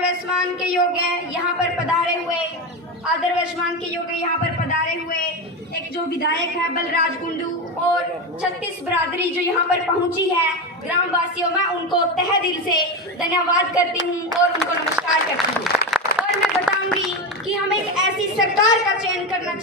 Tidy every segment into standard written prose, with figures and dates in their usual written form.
आदर व सम्मान के योग्य यहाँ पर पधारे हुए एक जो विधायक है बलराज कुंडू और 36 बरादरी जो यहाँ पर पहुंची है ग्राम वासियों, मैं उनको तहे दिल से धन्यवाद करती हूँ और उनको नमस्कार करती हूँ। और मैं बताऊंगी कि हमें एक ऐसी सरकार का चयन करना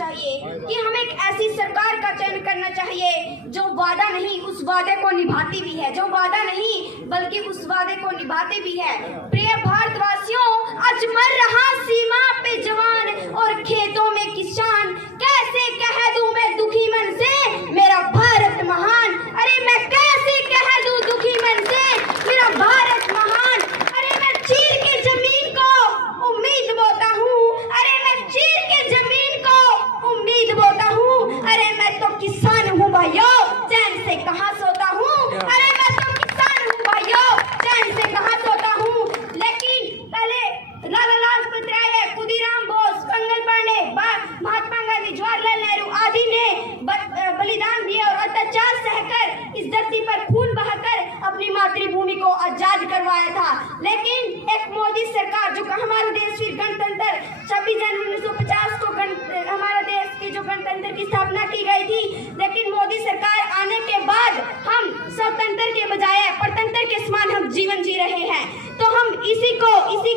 चाहिए जो वादा नहीं उस वादे को निभाती भी है, जो वादा नहीं बल्कि उस वादे को निभाती भी है। प्रिय भारतवासियों, आज मर रहा सीमा पे जवान और खेतों में किसान, कैसे कह दूं मैं दुखी मन से मेरा भारत महान। अरे मैं कैसे कह दूं दुखी मन से मेरा भारत महान। अरे मैं चीर के जमीन को उम्मीद बोता हूँ, अरे मैं चीर के जमीन को उम्मीद बोता हूँ। अरे मैं तो किसान हूँ भाइयों, चैन से कहाँ सोता हूँ। अरे मैं तो किसान हूँ भाइयों, चैन से कहाँ सोता हूँ। लेकिन पहले लाला लाजपत राय, खुदीराम बोस, मंगल पांडे, महात्मा गांधी, जवाहरलाल नेहरू आदि ने बलिदान दिए और अत्याचार सहकर इस धरती पर खून बहाकर अपनी मातृभूमि को आजाद करवाया था। लेकिन एक मोदी सरकार जो हमारा देश फिर गणतंत्र 26 जनवरी 1950 को हमारा देश के जो गणतंत्र की स्थापना की गई थी, लेकिन मोदी सरकार आने के बाद हम स्वतंत्र के बजाय परतंत्र के समान हम जीवन जी रहे हैं। तो हम इसी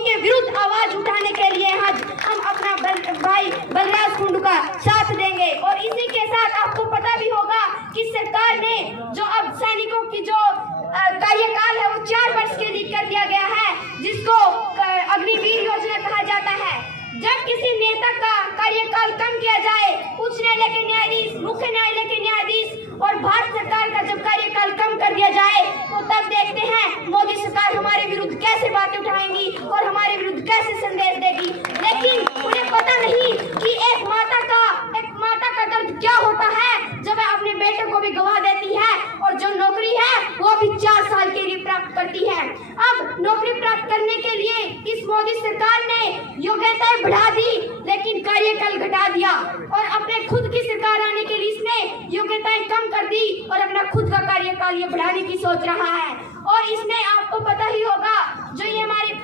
के विरुद्ध आवाज उठाने के लिए आज हम अपना भाई बलराज कुंडू का साथ देंगे। और इसी के साथ आपको पता भी होगा कि सरकार ने जो अब सैनिकों की जो कार्यकाल है वो 4 वर्ष के लिए कर दिया गया है, जिसको अग्निवीर योजना कहा जाता है। जब किसी नेता का कार्यकाल कम किया जाए, उच्च न्यायालय के न्यायाधीश, मुख्य न्यायालय के न्यायाधीश और भारत सरकार का जब कार्यकाल कम कर दिया जाए, तो तब देखते हैं मोदी सरकार हमारे विरुद्ध कैसे बातें उठाएंगी और हमारे विरुद्ध कैसे संदेश देगी। लेकिन उन्हें पता नहीं कि एक माता का दर्द क्या होता है जब वह अपने बेटे को भी गवा देती है और जो नौकरी है वो भी 4 साल के लिए प्राप्त करती है। अब नौकरी प्राप्त करने के लिए इस मोदी सरकार ने योग्यताएं बढ़ा दी, लेकिन कार्यकाल घटा दिया और अपने खुद की सरकार आने के लिए इसने योग्यताएं कम कर दी और अपना खुद का कार्यकाल ये बढ़ाने की सोच रहा है। और इसने आपको पता ही होगा जो ये हमारे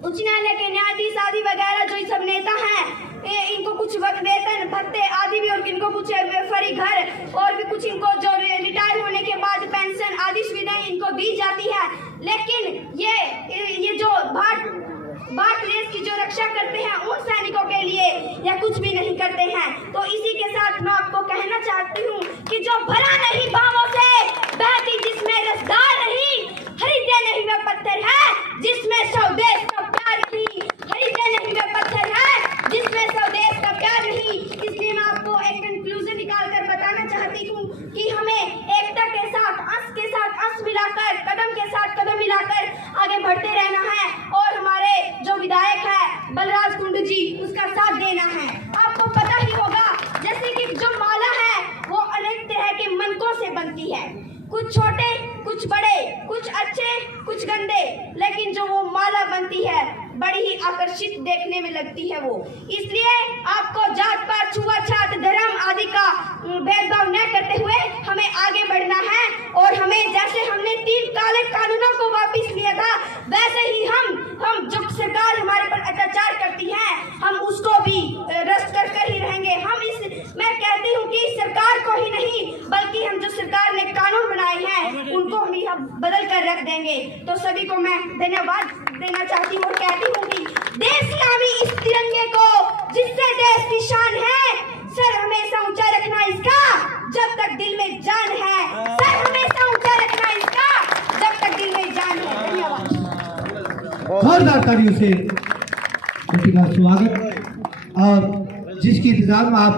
उच्च न्यायालय के न्यायाधीश आदि वगैरह जो सब नेता हैं, इनको कुछ वेतन भत्ते आदि भी और इनको कुछ फ्री घर और भी कुछ इनको जो रिटायर होने के बाद पेंशन आदि सुविधाएं इनको दी जाती है। लेकिन ये जो भारत देश की जो रक्षा करते हैं उन सैनिकों के लिए या कुछ भी नहीं करते हैं। तो इसी के साथ मैं आपको कहना चाहती हूँ कि जो भरा नहीं भावों से बहती जिसमें रसदार नहीं, खरीदे नहीं वे पत्थर है जिसमें स्वदेश का प्यार नहीं, खरीदे नहीं वे पत्थर है जिसमें स्वदेश का प्यार नहीं। इसलिए मैं आपको एक कंक्लूजन निकाल कर बताना चाहती हूँ कि हमें एकता के साथ अंश मिलाकर कदम के साथ कदम मिलाकर आगे बढ़ते रहना है और हमारे जो विधायक है बलराज कुंडू जी उसका साथ देना है। आपको पता ही होगा जैसे कि जो माला है वो अनेक तरह के मनकों से बनती है, कुछ छोटे कुछ बड़े, कुछ अच्छे कुछ गंदे, लेकिन जो वो माला बनती है बड़ी ही आकर्षित देखने में लगती है वो। इसलिए आपको जात पात छुआछात धर्म आदि का भेदभाव न करते हुए हमें आगे बढ़ना है और हमें जैसे हमने 3 काले कानूनों को वापस लिया था वैसे ही हम जो सरकार हमारे पर अत्याचार करती है हम उसको भी रद्द कर ही रहेंगे। मैं कहती हूँ कि सरकार को ही नहीं बल्कि हम जो सरकार ने कानून बनाए हैं उनको हम बदल कर रख देंगे। तो सभी को मैं धन्यवाद देना चाहती हूँ और कहती हूँ कि देश कामी इस तिरंगे को जिससे देश की शान है, सर हमेशा ऊंचा रखना इसका जब तक दिल में जान है, सर हमेशा ऊंचा रखना इसका जब तक दिल में जान है। धन्यवाद। जोरदार तालियों से स्वागत और जिसकी इंतजार में आप